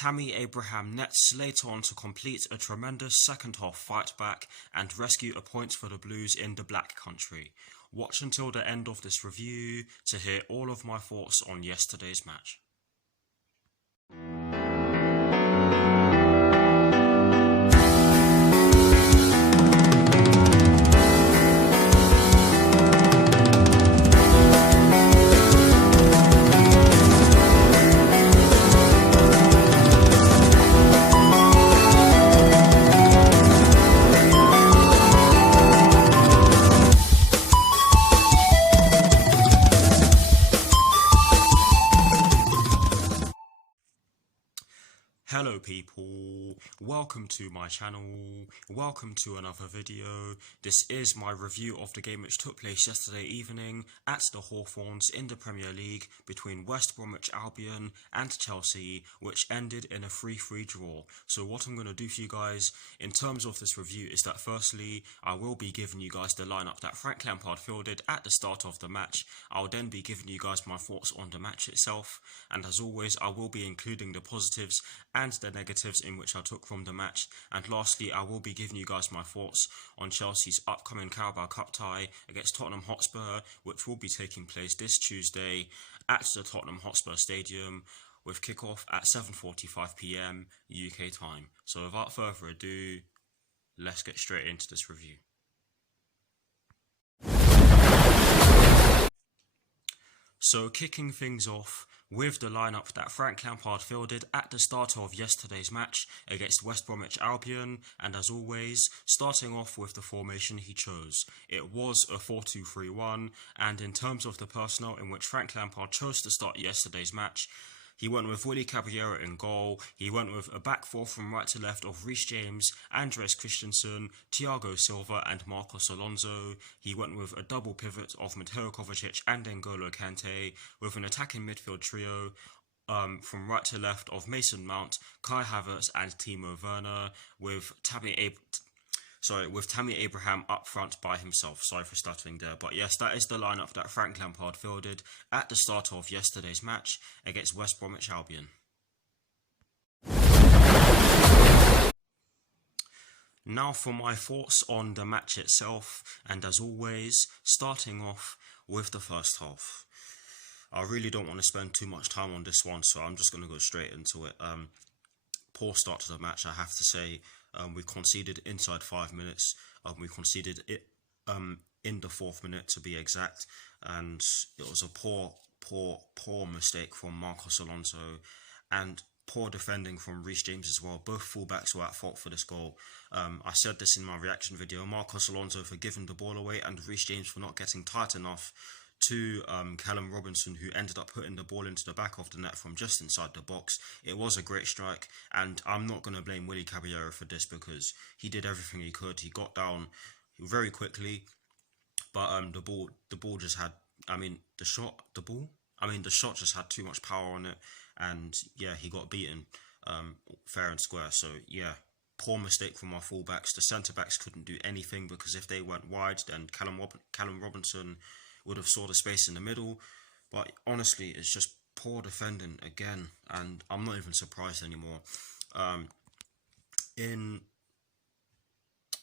Tammy Abraham nets later on to complete a tremendous second half fight back and rescue a point for the Blues in the Black Country. Watch until the end of this review to hear all of my thoughts on yesterday's match. Hello people, welcome to my channel, welcome to another video. This is my review of the game which took place yesterday evening at the Hawthorns in the Premier League between West Bromwich Albion and Chelsea, which ended in a 3-3 draw. So what I'm going to do for you guys in terms of this review is that firstly, I will be giving you guys the lineup that Frank Lampard fielded at the start of the match. I'll then be giving you guys my thoughts on the match itself, and as always I will be including the positives and the negatives in which I took from the match, and lastly I will be giving you guys my thoughts on Chelsea's upcoming Carabao Cup tie against Tottenham Hotspur, which will be taking place this Tuesday at the Tottenham Hotspur Stadium with kickoff at 7:45 PM UK time. So without further ado, let's get straight into this review. So kicking things off with the lineup that Frank Lampard fielded at the start of yesterday's match against West Bromwich Albion, and as always, starting off with the formation he chose. It was a 4-2-3-1, and in terms of the personnel in which Frank Lampard chose to start yesterday's match, he went with Willy Caballero in goal. He went with a back four from right to left of Reece James, Andres Christensen, Thiago Silva and Marcos Alonso. He went with a double pivot of Mateo Kovacic and N'Golo Kante, with an attacking midfield trio from right to left of Mason Mount, Kai Havertz and Timo Werner, with Tammy Abraham up front by himself. Sorry for stuttering there. But yes, that is the lineup that Frank Lampard fielded at the start of yesterday's match against West Bromwich Albion. Now for my thoughts on the match itself, and as always, starting off with the first half. I really don't want to spend too much time on this one, so I'm just going to go straight into it. Poor start to the match, I have to say. We conceded inside 5 minutes. We conceded it in the 4th minute to be exact, and it was a poor mistake from Marcos Alonso, and poor defending from Reece James as well. Both fullbacks were at fault for this goal. I said this in my reaction video. Marcos Alonso for giving the ball away, and Reece James for not getting tight enough to Callum Robinson, who ended up putting the ball into the back of the net from just inside the box. It was a great strike, and I'm not going to blame Willy Caballero for this because he did everything he could. He got down very quickly, but the ball just had, the shot just had too much power on it, and yeah, he got beaten fair and square. So yeah, poor mistake from our fullbacks. The centre-backs couldn't do anything because if they went wide, then Callum Robinson would have saw the space in the middle. But honestly, it's just poor defending again, and I'm not even surprised anymore. In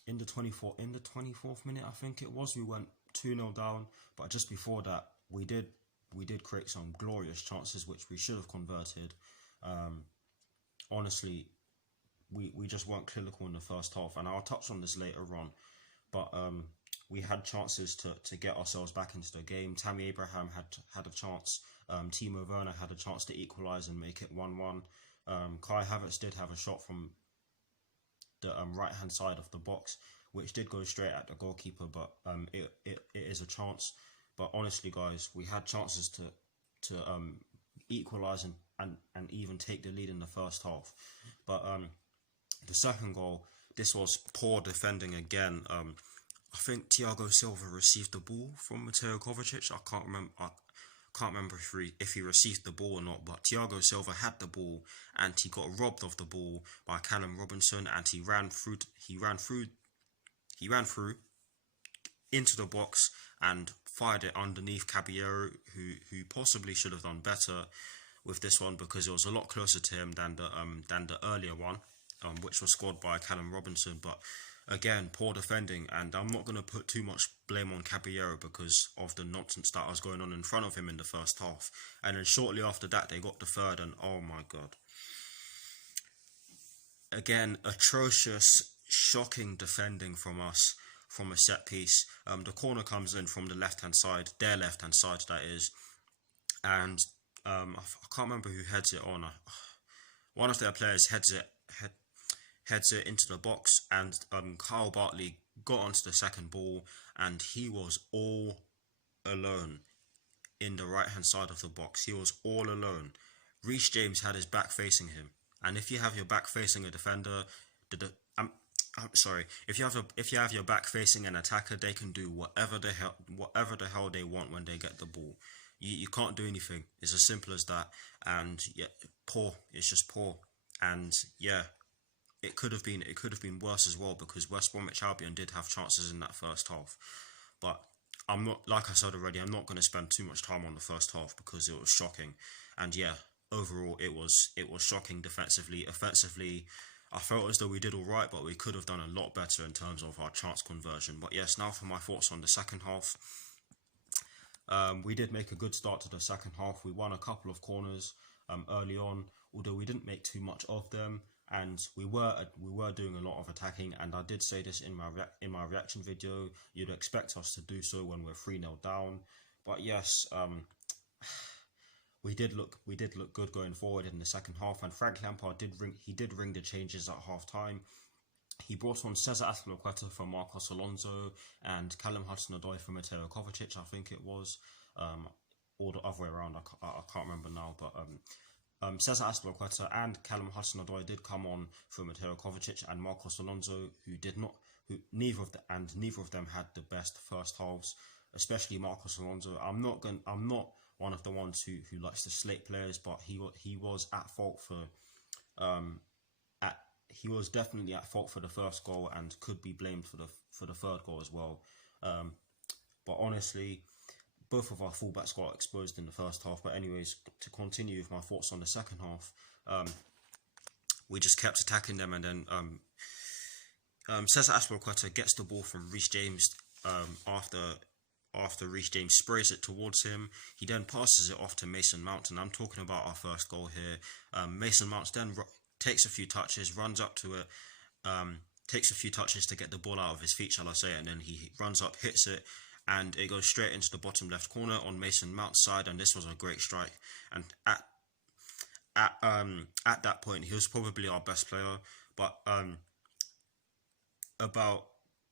the 24th minute, I think it was, we went 2-0 down, but just before that, we did create some glorious chances which we should have converted. Honestly, we just weren't clinical in the first half, and I'll touch on this later on, but we had chances to get ourselves back into the game. Tammy Abraham had a chance. Timo Werner had a chance to equalise and make it 1-1. Kai Havertz did have a shot from the right-hand side of the box, which did go straight at the goalkeeper, but it is a chance. But honestly, guys, we had chances to equalise and even take the lead in the first half. But the second goal, this was poor defending again. I think Thiago Silva received the ball from Mateo Kovacic. I can't remember if he received the ball or not, but Thiago Silva had the ball and he got robbed of the ball by Callum Robinson, and he ran through into the box and fired it underneath Caballero, who possibly should have done better. with this one because it was a lot closer to him than the earlier one, which was scored by Callum Robinson. But again, poor defending, and I'm not going to put too much blame on Caballero because of the nonsense that was going on in front of him in the first half. And then shortly after that, they got the third, and oh my god. Again, atrocious, shocking defending from us from a set piece. The corner comes in from the left-hand side, their left-hand side that is, and I can't remember who heads it on. One of their players heads it into the box, and Kyle Bartley got onto the second ball, and he was all alone in the right-hand side of the box. He was all alone. Reece James had his back facing him, and if you have your back facing a defender, if you have your back facing an attacker, they can do whatever the hell they want when they get the ball. You can't do anything. It's as simple as that. And yeah, poor. It's just poor. And yeah, it could have been worse as well because West Bromwich Albion did have chances in that first half. But I'm not, like I said already, I'm not going to spend too much time on the first half because it was shocking. And yeah, overall it was shocking defensively. Offensively, I felt as though we did all right, but we could have done a lot better in terms of our chance conversion. But yes, now for my thoughts on the second half. We did make a good start to the second half. We won a couple of corners early on, although we didn't make too much of them, and we were doing a lot of attacking. And I did say this in my reaction video. You'd expect us to do so when we're 3-0 down, but yes, we did look good going forward in the second half. And Frank Lampard did ring the changes at half time. He brought on Cesar Azpilicueta for Marcos Alonso and Callum Hudson-Odoi for Mateo Kovacic, I think it was, or the other way around. I can't remember now, but Cesar Azpilicueta and Callum Hudson-Odoi did come on for Mateo Kovacic and Marcos Alonso, neither of them had the best first halves, especially Marcos Alonso. I'm not one of the ones who likes to slate players, but he was at fault for he was definitely at fault for the first goal and could be blamed for the third goal as well. But honestly, both of our fullbacks got exposed in the first half. But anyways, to continue with my thoughts on the second half, we just kept attacking them, and then Cesar Azpilicueta gets the ball from Reece James after Reece James sprays it towards him. He then passes it off to Mason Mount, and I'm talking about our first goal here. Mason Mount then takes a few touches, runs up to it, takes a few touches to get the ball out of his feet, shall I say, and then he runs up, hits it, and it goes straight into the bottom left corner on Mason Mount's side, and this was a great strike. And at that point, he was probably our best player, but about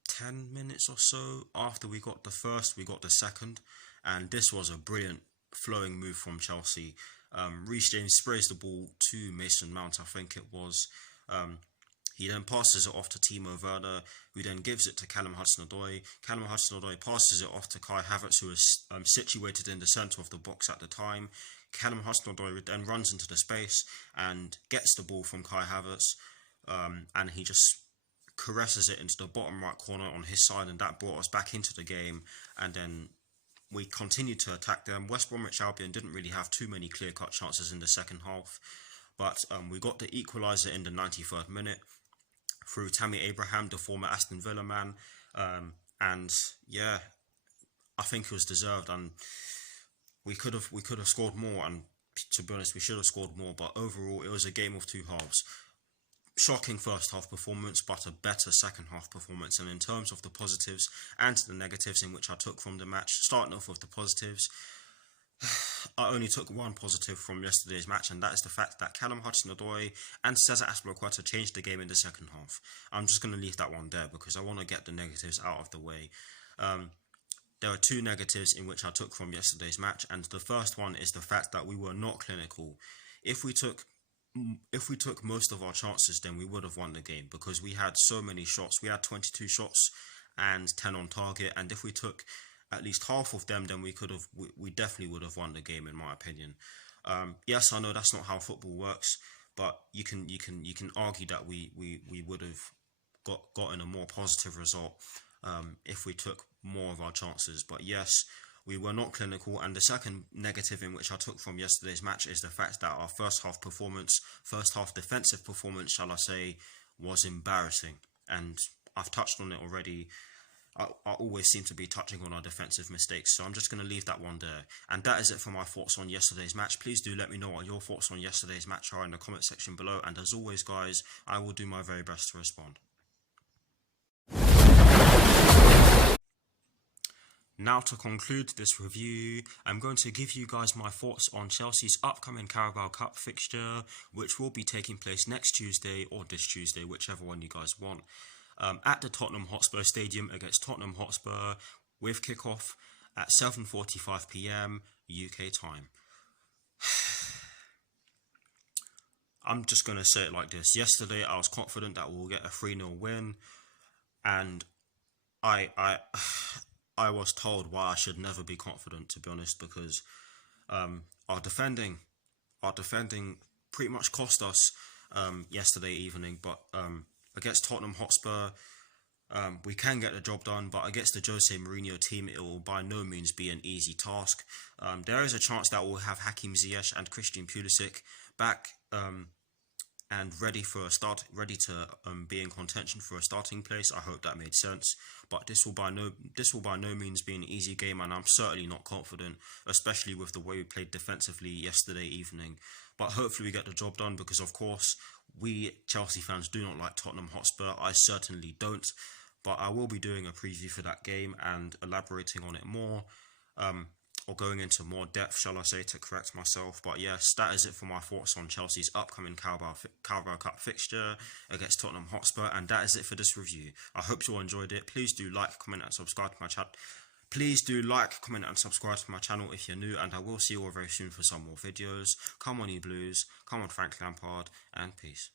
10 minutes or so after we got the first, we got the second, and this was a brilliant flowing move from Chelsea. Reece James sprays the ball to Mason Mount, I think it was. He then passes it off to Timo Werner, who then gives it to Callum Hudson-Odoi. Callum Hudson-Odoi passes it off to Kai Havertz, who is situated in the centre of the box at the time. Callum Hudson-Odoi then runs into the space and gets the ball from Kai Havertz, and he just caresses it into the bottom right corner on his side, and that brought us back into the game. And then we continued to attack them. West Bromwich Albion didn't really have too many clear-cut chances in the second half, but we got the equaliser in the 93rd minute through Tammy Abraham, the former Aston Villa man, and yeah, I think it was deserved, and we could have scored more, and to be honest, we should have scored more. But overall, it was a game of two halves. Shocking first half performance, but a better second half performance. And in terms of the positives and the negatives in which I took from the match, starting off with the positives, I only took one positive from yesterday's match, and that is the fact that Callum Hudson-Odoi and Cesar Azpilicueta changed the game in the second half. I'm just going to leave that one there because I want to get the negatives out of the way. There are two negatives in which I took from yesterday's match, and the first one is the fact that we were not clinical. If we took most of our chances, then we would have won the game because we had so many shots. We had 22 shots and 10 on target, and if we took at least half of them, then we definitely would have won the game, in my opinion. Yes, I know that's not how football works, but you can argue that we would have gotten a more positive result if we took more of our chances. But yes, we were not clinical, and the second negative in which I took from yesterday's match is the fact that our first half defensive performance, shall I say, was embarrassing. And I've touched on it already. I always seem to be touching on our defensive mistakes, so I'm just going to leave that one there. And that is it for my thoughts on yesterday's match. Please do let me know what your thoughts on yesterday's match are in the comment section below, and as always guys, I will do my very best to respond. Now to conclude this review, I'm going to give you guys my thoughts on Chelsea's upcoming Carabao Cup fixture, which will be taking place next Tuesday or this Tuesday, whichever one you guys want. At the Tottenham Hotspur Stadium against Tottenham Hotspur, with kickoff at 7:45 PM UK time. I'm just going to say it like this. Yesterday I was confident that we'll get a 3-0 win, and I was told why I should never be confident, to be honest, because our defending pretty much cost us yesterday evening. But against Tottenham Hotspur, we can get the job done, but against the Jose Mourinho team, it will by no means be an easy task. There is a chance that we'll have Hakim Ziyech and Christian Pulisic back and ready to be in contention for a starting place. I hope that made sense. But this will by no means be an easy game, and I'm certainly not confident, especially with the way we played defensively yesterday evening. But hopefully we get the job done, because of course we Chelsea fans do not like Tottenham Hotspur. I certainly don't. But I will be doing a preview for that game and elaborating on it more, or going into more depth, shall I say, to correct myself. But yes, that is it for my thoughts on Chelsea's upcoming Carabao Cup fixture against Tottenham Hotspur, and that is it for this review. I hope you all enjoyed it. Please do like, comment and subscribe to my channel. Please do like, comment and subscribe to my channel if you're new, and I will see you all very soon for some more videos. Come on you Blues, come on Frank Lampard, and peace.